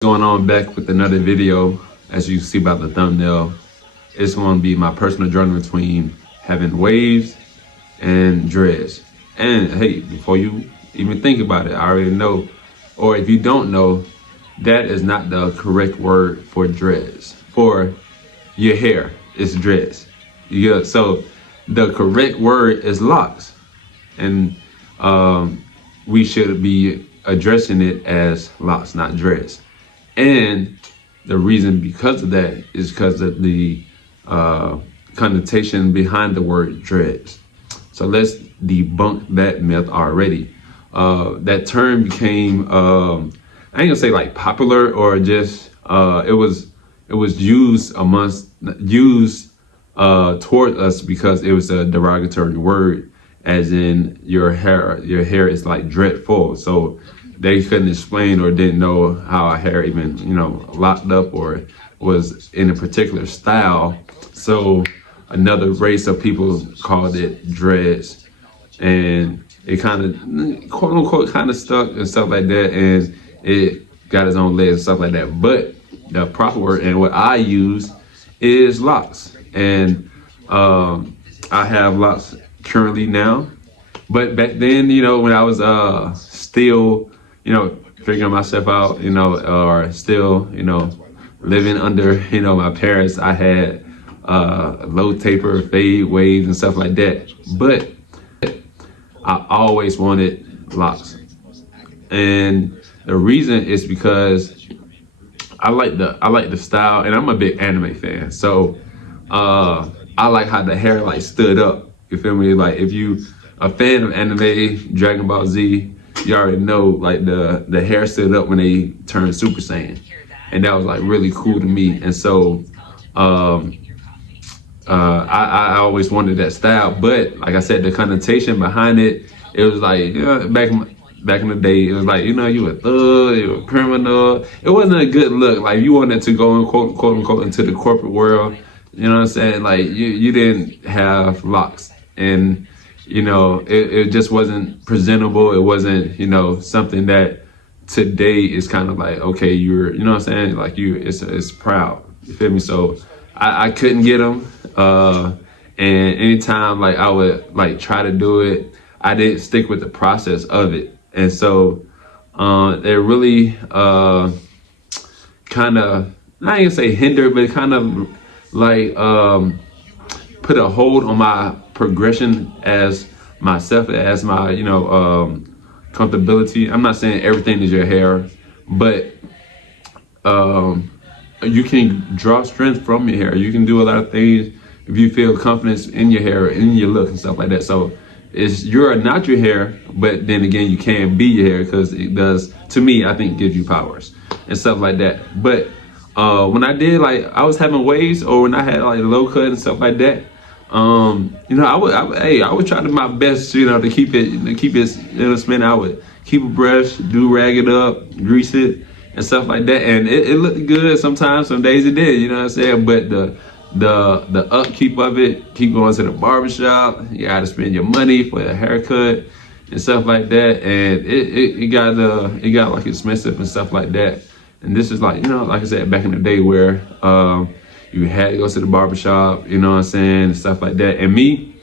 Going on back with another video. As you see by the thumbnail, it's going to be my personal journey between having waves and dreads. And hey, before you even think about it, I already know, or if you don't know, that is not the correct word for dreads. For your hair, it's dreads. Yeah, so the correct word is locks, and we should be addressing it as locks, not dreads. And the reason because of that is because of the connotation behind the word dreads. So let's debunk that myth already. That term became, I ain't gonna say like popular or just, it was used toward us because it was a derogatory word, as in your hair is like dreadful. So they couldn't explain or didn't know how our hair even, locked up or was in a particular style. So another race of people called it dreads, and it kind of, quote unquote, kind of stuck and stuff like that, and it got its own legs and stuff like that. But the proper word and what I use is locks, and I have locks currently now. But back then, when I was still, figuring myself out, or still, living under, my parents, I had low taper, fade waves and stuff like that. But I always wanted locks. And the reason is because I like the style, and I'm a big anime fan. So I like how the hair like stood up. You feel me? Like if you a fan of anime, Dragon Ball Z, you already know like the hair stood up when they turned Super Saiyan, and that was like really cool to me. And so I always wanted that style, but like I said, the connotation behind it, it was like, back in the day, it was like, you a thug, you a criminal. It wasn't a good look. Like you wanted to go and quote unquote into the corporate world. You know what I'm saying? Like you didn't have locks, and it just wasn't presentable. It wasn't, something that today is kind of like, okay, you know what I'm saying? Like it's proud. You feel me? So I couldn't get them. And anytime like I would like try to do it, I didn't stick with the process of it. And so it really kind of, I ain't gonna say hindered, but kind of like put a hold on my progression as myself, as my comfortability. I'm not saying everything is your hair, but you can draw strength from your hair. You can do a lot of things if you feel confidence in your hair, in your look and stuff like that. So you're not your hair, but then again, you can be your hair, because it does, to me, I think gives you powers and stuff like that. But when I did, like I was having waves, or when I had like low cut and stuff like that, I would try to my best, to keep it, spin. I would keep a brush, do rag it up, grease it and stuff like that. And it looked good sometimes, some days it did, you know what I'm saying? But the upkeep of it, keep going to the barbershop, you gotta spend your money for the haircut and stuff like that. And it got like expensive and stuff like that. And this is like, like I said, back in the day where you had to go to the barbershop, you know what I'm saying, and stuff like that. And me,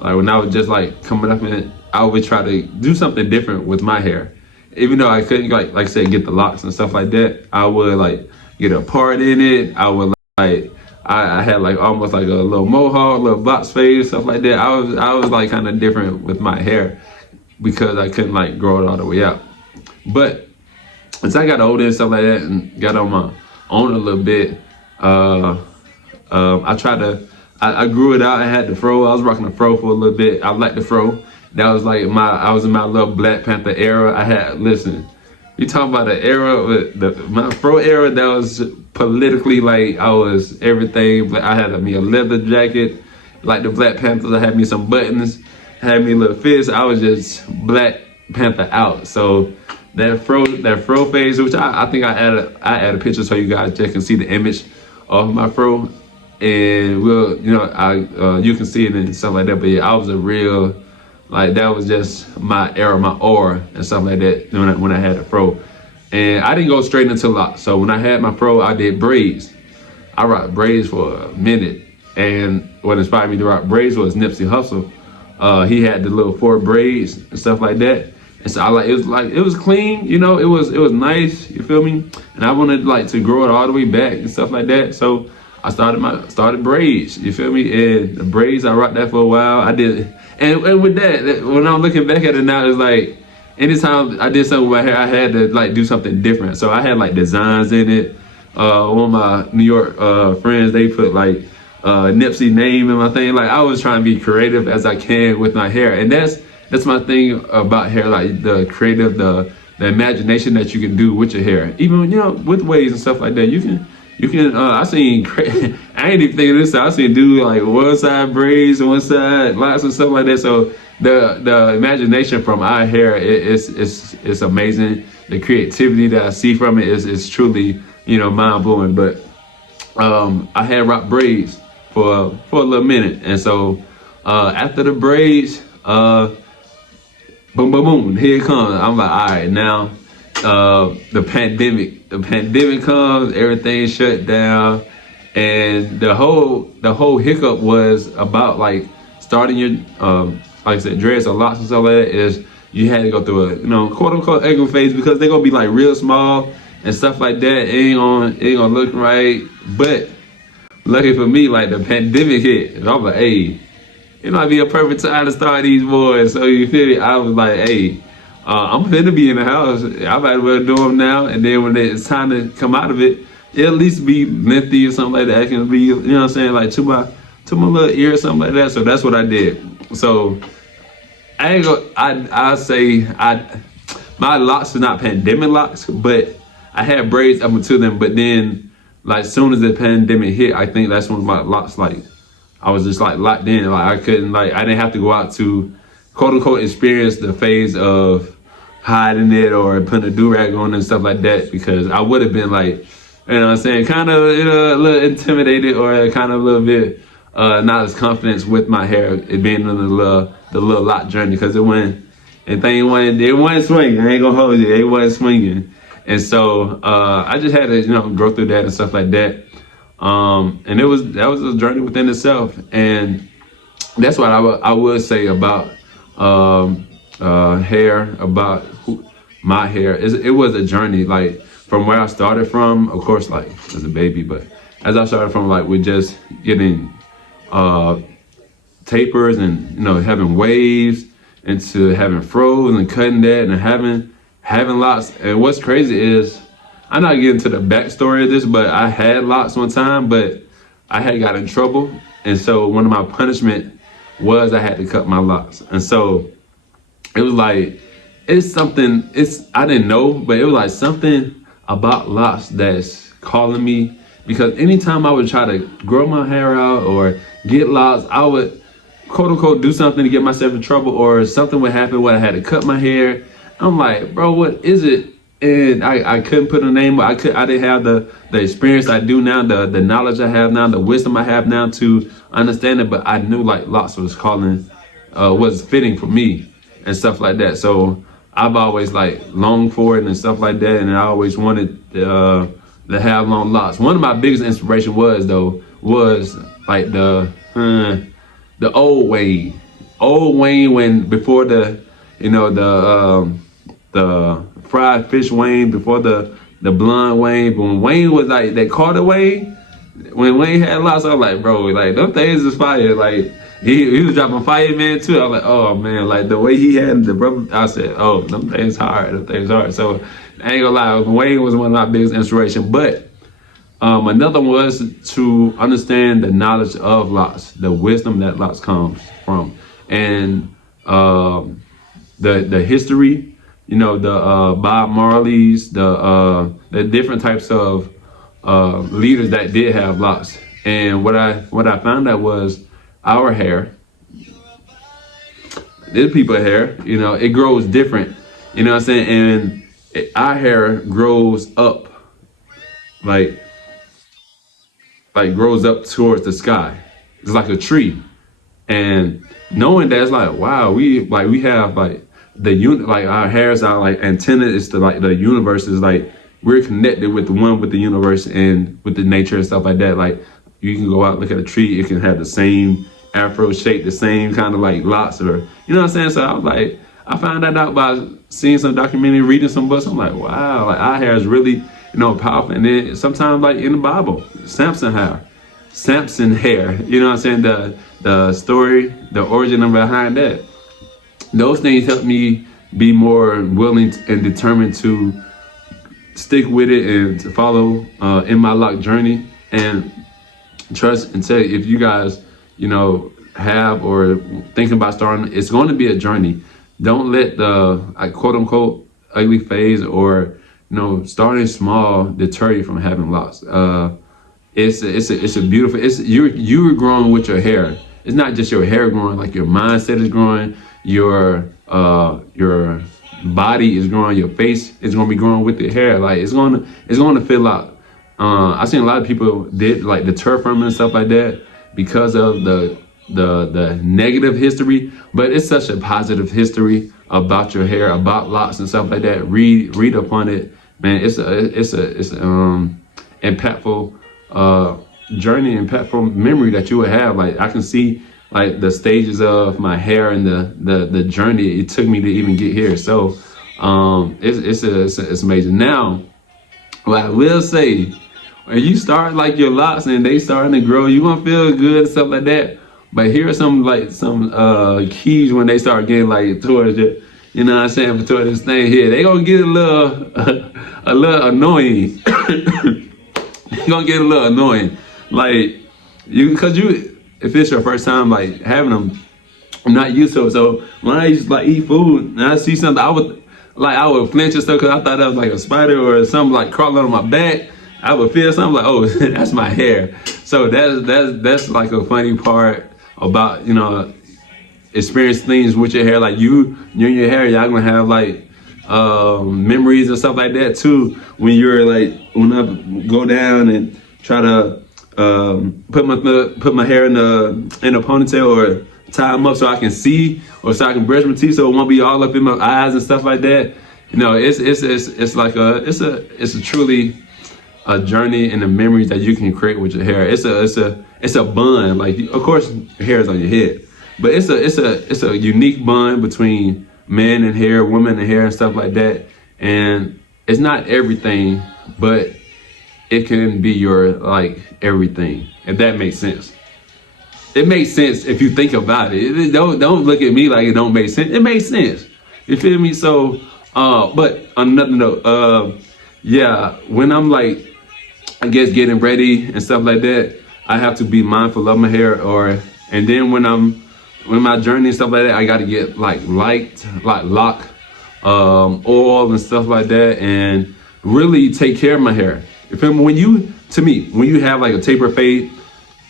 like when I was just like coming up in it, I would try to do something different with my hair. Even though I couldn't like I said, get the locks and stuff like that, I would like get a part in it. I would like I had like almost like a little mohawk, little box fade, stuff like that. I was like kind of different with my hair because I couldn't like grow it all the way out. But as I got older and stuff like that and got on my own a little bit, I grew it out. I had the fro. I was rocking the fro for a little bit. I liked the fro. That was like I was in my little Black Panther era. Listen, you talking about the era, with my fro era, that was politically like I was everything. But I had me a leather jacket, like the Black Panthers. I had me some buttons, had me a little fist. I was just Black Panther out. So that fro phase, which I think I added a picture so you guys just can see the image of my fro, and you can see it and stuff like that. But yeah, I was a real, like that was just my era, my aura and stuff like that when I had a fro. And I didn't go straight into locks. So when I had my fro, I did braids. I rocked braids for a minute. And what inspired me to rock braids was Nipsey Hussle. He had the little four braids and stuff like that. And so it was clean, it was nice, you feel me? And I wanted like to grow it all the way back and stuff like that. So I started braids, you feel me? And the braids, I rocked that for a while. I did, and with that, when I'm looking back at it now, it's like anytime I did something with my hair, I had to like do something different. So I had like designs in it. One of my New York friends, they put like Nipsey name in my thing. Like I was trying to be creative as I can with my hair, and that's my thing about hair, like the creative, the imagination that you can do with your hair, even with waves and stuff like that. You can. I seen. I ain't even thinking of this. I seen do like one side braids and one side locks and stuff like that. So the imagination from our hair is amazing. The creativity that I see from it is truly mind blowing. But I had rock braids for a little minute, and so after the braids, boom, boom, boom, here it comes. I'm like, all right, now the pandemic comes, everything shut down, and the whole hiccup was about like starting your like I said, dreads or locks and stuff like that. Is you had to go through a quote unquote ego phase because they're gonna be like real small and stuff like that. It ain't gonna look right. But lucky for me, like the pandemic hit, and I'm like, hey, it might be a perfect time to start these boys. So you feel me? I was like, hey, I'm finna be in the house. I might as well do them now. And then when it's time to come out of it, it'll at least be lengthy or something like that. It can be, you know what I'm saying, like to my little ear or something like that. So that's what I did. So I ain't go. I say my locks are not pandemic locks, but I had braids up until then. But then, like, soon as the pandemic hit, I think that's when my locks like. I was just like locked in, like I couldn't, like I didn't have to go out to quote unquote experience the phase of hiding it or putting a do-rag on and stuff like that, because I would have been like, what I'm saying, kind of a little intimidated or kind of a little bit not as confident with my hair, it being in the little lock journey, because it wasn't swinging. I ain't gonna hold you, it wasn't swinging, and so I just had to go through that and stuff like that. And that was a journey within itself, and that's what I would say about hair, about my hair. It was a journey, like from where I started from, of course, like as a baby, but as I started from, like with just getting tapers and having waves, into having froze and cutting that and having locks. And what's crazy is, I'm not getting to the backstory of this, but I had locks one time, but I had got in trouble. And so one of my punishment was I had to cut my locks. And so it was like, I didn't know, but it was like something about locks that's calling me, because anytime I would try to grow my hair out or get locks, I would quote unquote do something to get myself in trouble, or something would happen where I had to cut my hair. I'm like, bro, what is it? And I couldn't put a name. I didn't have the experience I do now, the knowledge I have now, the wisdom I have now to understand it. But I knew like locks was calling, was fitting for me and stuff like that. So I've always like longed for it and stuff like that, and I always wanted to have long locks. One of my biggest inspiration was like the old Wayne when before the fried fish Wayne, before the blonde Wayne. But when Wayne was like that Carter Wayne, when Wayne had lots, I was like, bro, like them things is fire. Like he was dropping Fireman too. I was like, oh man, like the way he had the brother, I said, oh, them things hard, So I ain't gonna lie, Wayne was one of my biggest inspiration. But another one was to understand the knowledge of locks, the wisdom that locks comes from, and the history. The Bob Marley's, the different types of leaders that did have locks. And what I found out was our hair, this people's hair, it grows different. You know what I'm saying? And our hair grows up, like grows up towards the sky. It's like a tree. And knowing that, it's like, wow, we have like like our hairs are like antenna is the like the universe is like we're connected with the one with the universe and with the nature and stuff like that. Like you can go out and look at a tree, it can have the same afro shape, the same kind of like locks or you know what I'm saying. So I was like, I found that out by seeing some documentary, reading some books. I'm like, wow, like our hair is really powerful. And then sometimes like in the Bible, Samson hair, you know what I'm saying? The story, the origin of behind that. Those things help me be more willing and determined to stick with it and to follow in my lock journey and trust and say if you guys, have or thinking about starting, it's going to be a journey. Don't let the quote unquote ugly phase or starting small deter you from having locks. It's a beautiful. You're growing with your hair. It's not just your hair growing. Like your mindset is growing. Your body is growing. Your face is going to be growing with the hair. Like it's going to fill out. I've seen a lot of people did like deter from it and stuff like that because of the negative history. But it's such a positive history about your hair, about locks and stuff like that. Read upon it, man. It's impactful journey, impactful memory that you would have. Like I can see like the stages of my hair and the journey it took me to even get here. So it's amazing. Now, what I will say, when you start like your locks and they starting to grow, you gonna feel good and stuff like that. But here are some keys when they start getting like towards it. You know what I'm saying? Towards this thing here, they gonna get a little annoying. They gonna get a little annoying. Like if it's your first time like having them, I'm not used to it. So when I used to like eat food and I see something, I would flinch and stuff because I thought that was like a spider or something like crawling on my back. I would feel something like, oh, that's my hair. So that's like a funny part about experience things with your hair. Like you and your hair, y'all gonna have like memories and stuff like that too. When you're like when I go down and try to put my hair in a ponytail or tie them up so I can see or so I can brush my teeth so it won't be all up in my eyes and stuff like that. It's like it's a truly a journey and the memories that you can create with your hair. It's a bond. Like of course hair is on your head, but it's a unique bond between men and hair, women and hair and stuff like that. And it's not everything, but it can be your like everything, if that makes sense. It makes sense if you think about it. Don't look at me like it don't make sense. It makes sense. You feel me? So, but on another note, yeah, when I'm like, I guess getting ready and stuff like that, I have to be mindful of my hair. And then when my journey and stuff like that, I got to get like lock oil and stuff like that, and really take care of my hair. You feel me? When you have like a taper fade,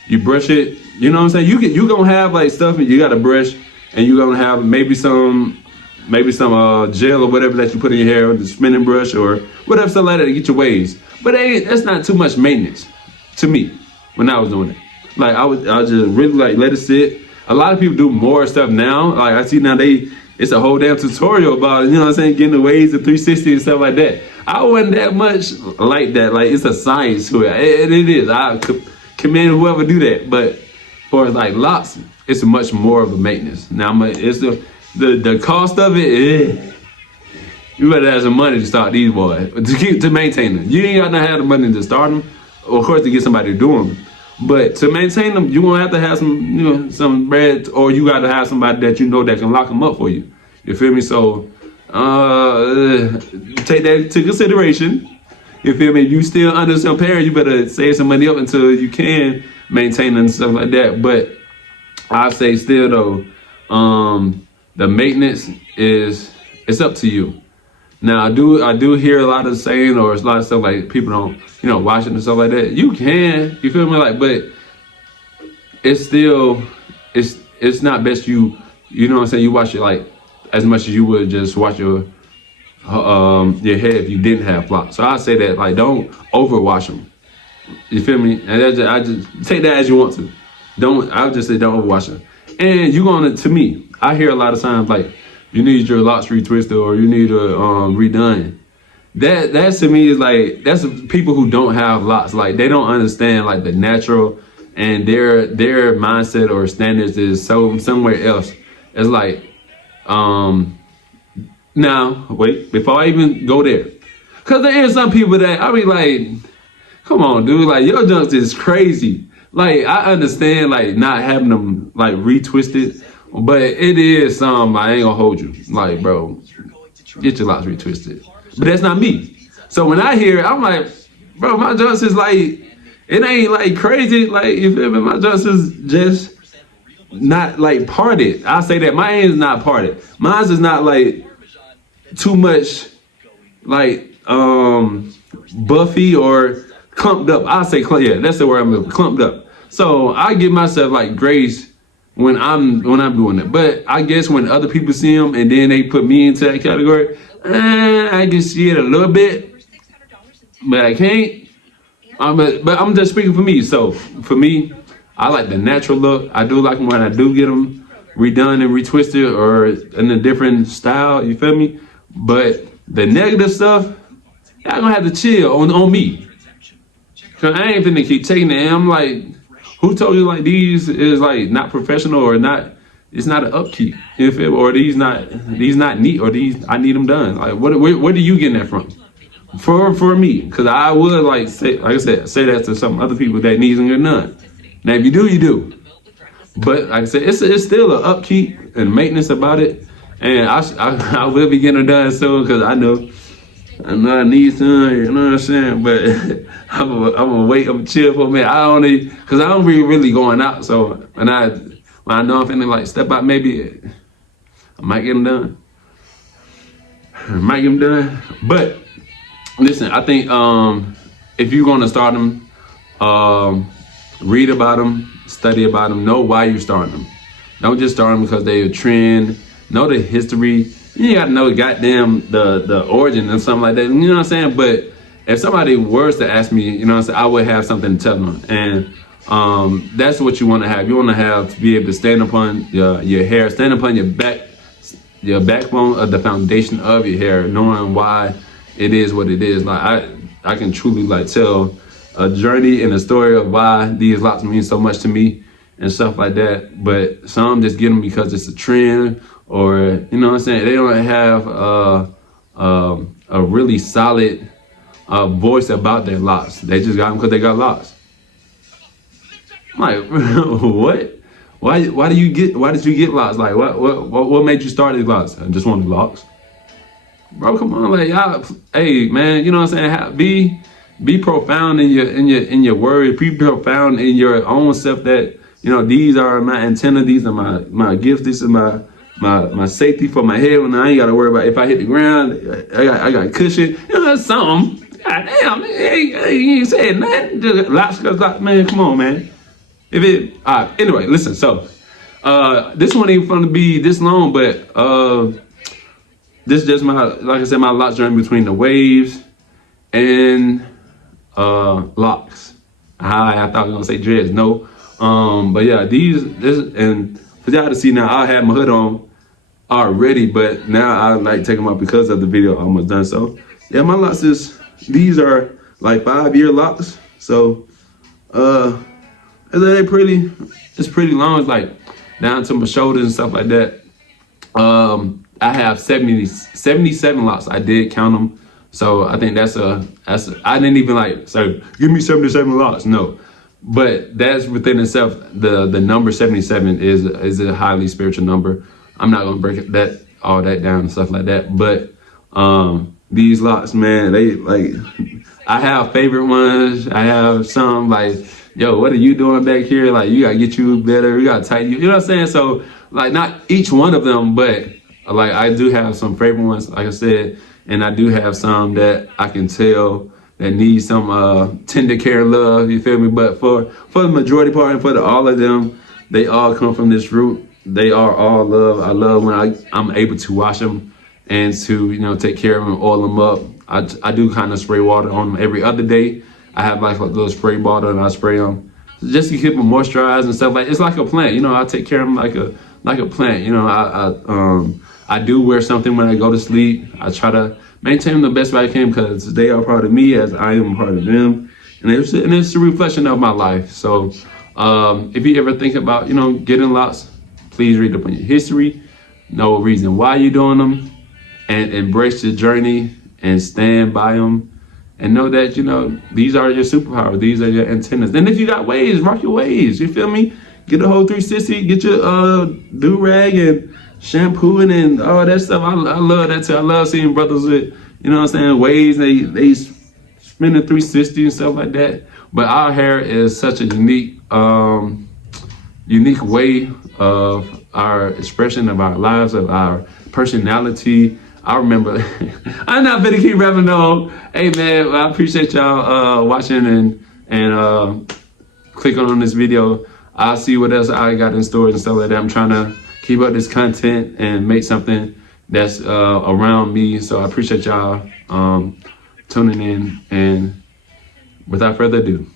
you brush it. You know what I'm saying? You gonna have like stuff and you got to brush, and you gonna have maybe some gel or whatever that you put in your hair, the spinning brush or whatever, stuff like that to get your waves. But that's not too much maintenance to me when I was doing it. Like I would just really like let it sit. A lot of people do more stuff now. Like I see now it's a whole damn tutorial about, you know what I'm saying, getting the waves of 360 and stuff like that. I wasn't that much like that. Like it's a science to it. It is. I commend whoever do that. But for like locks, it's much more of a maintenance. Now it's the cost of it. You better have some money to start these boys to maintain them. You ain't got to have the money to start them, of course, to get somebody to do them. But to maintain them, you gonna have to have some bread, or you got to have somebody that that can lock them up for you. You feel me? So take that into consideration. You feel me? If you still under some parent, you better save some money up until you can maintain them and stuff like that. But I say still though, the maintenance it's up to you. Now I do hear a lot of saying or a lot of stuff like people don't wash it and stuff like that. You can, you feel me? Like, but it's still it's not best you know what I'm saying, you wash it like as much as you would just wash your head if you didn't have locks. So I say that like don't overwash them. You feel me? And I just take that as you want to. I'll just say don't overwash them. And to me, I hear a lot of times like you need your locks retwisted or you need a redone. That to me is like, that's people who don't have locks. Like they don't understand like the natural, and their mindset or standards is so somewhere else. It's like, now wait, before I even go there, because there is some people that I be like, come on, dude, like your junk is crazy. Like I understand like not having them like retwisted, but it is some, I ain't gonna hold you. Like, bro, get your locks retwisted. But that's not me. So when I hear it, I'm like, bro, my junk is like, it ain't like crazy. Like, you feel me? My junk is just not like parted. I say that my hand is not parted. Mine's is not like too much like buffy or clumped up. I say yeah, that's the word I'm looking, clumped up. So I give myself like grace when I'm doing that. But I guess when other people see them and then they put me into that category, I can see it a little bit, but I can't. But I'm just speaking for me. So for me, I like the natural look. I do like them when I do get them redone and retwisted or in a different style. You feel me? But the negative stuff, y'all gonna have to chill on me. Cause I ain't finna keep taking it. And I'm like, who told you like these is like not professional or not? It's not an upkeep. You feel me? Or these not neat or these I need them done. Like where do you getting that from? For me, because I would like say, like I said, say that to some other people that needs them done. Now if you do, you do. But like I said, it's still an upkeep and maintenance about it, and I will be getting it done soon because I know I need some. You know what I'm saying? But I'm gonna wait. I'm gonna chill for a minute. Because I don't be really going out. So when I know I'm finna like step out, maybe I might get them done. But listen, I think if you're gonna start them, read about them, study about them, know why you're starting them. Don't just start them because they're a trend. Know the history. You gotta know goddamn the origin and something like that. You know what I'm saying? But if somebody was to ask me, you know what I'm saying, I would have something to tell them. And that's what you want to have. You want to have to be able to stand upon your hair, stand upon your backbone of the foundation of your hair, knowing why it is what it is. Like I can truly like tell a journey and a story of why these locks mean so much to me and stuff like that. But some just get them because it's a trend, or you know what I'm saying, they don't have a really solid voice about their locks. They just got them because they got locks. I'm like, what? Why did you get locks? Like what made you start these locks? I just wanted locks. Bro, come on, like y'all, hey man, you know what I'm saying? Be profound in your word. Be profound in your own self. That you know these are my antenna. These are my gifts. This is my safety for my head when I ain't got to worry about if I hit the ground. I got cushion. You know something. God damn, you ain't saying nothing. Just locks, man. Come on, man. Anyway, listen. So this one ain't fun to be this long, but this is just like I said, my locks journey between the waves and locks. I thought I was gonna say dreads, no. But yeah, this and for y'all to see now, I had my hood on already, but now I like taking them out because of the video almost done. So yeah, my locks these are like 5-year locks. So it's pretty long. It's like down to my shoulders and stuff like that. I have 77 locks. I did count them. So I think that's I didn't even like say, give me 77 locks. No, but that's within itself. The number 77 is a highly spiritual number. I'm not gonna break all that down and stuff like that. But these locks, man, they like, I have favorite ones. I have some like, yo, what are you doing back here? Like, you gotta get you better. You gotta tighten you know what I'm saying? So like, not each one of them, but like I do have some favorite ones, like I said, and I do have some that I can tell that need some tender care and love, you feel me? But for the majority part and for all of them, they all come from this root. They are all love. I love when I'm able to wash them and to, you know, take care of them, oil them up. I do kind of spray water on them every other day. I have like a little spray bottle and I spray them just to keep them moisturized and stuff. Like, it's like a plant, you know, I take care of them like like a plant. You know, I do wear something when I go to sleep. I try to maintain them the best way I can because they are part of me as I am a part of them, and it's a reflection of my life. So if you ever think about, you know, getting locks, please read up on your history, know a reason why you're doing them, and embrace the journey and stand by them. And know that, you know, these are your superpowers. These are your antennas. And if you got waves, rock your waves. You feel me? Get the whole 360. Get your do-rag and shampoo and all that stuff. I love that too. I love seeing brothers with, you know what I'm saying, waves. They spin a 360 and stuff like that. But our hair is such a unique way of our expression of our lives, of our personality. I remember, I'm not gonna keep rapping on. Hey man, I appreciate y'all watching and clicking on this video. I'll see what else I got in store and stuff like that. I'm trying to keep up this content and make something that's around me. So I appreciate y'all tuning in. And without further ado.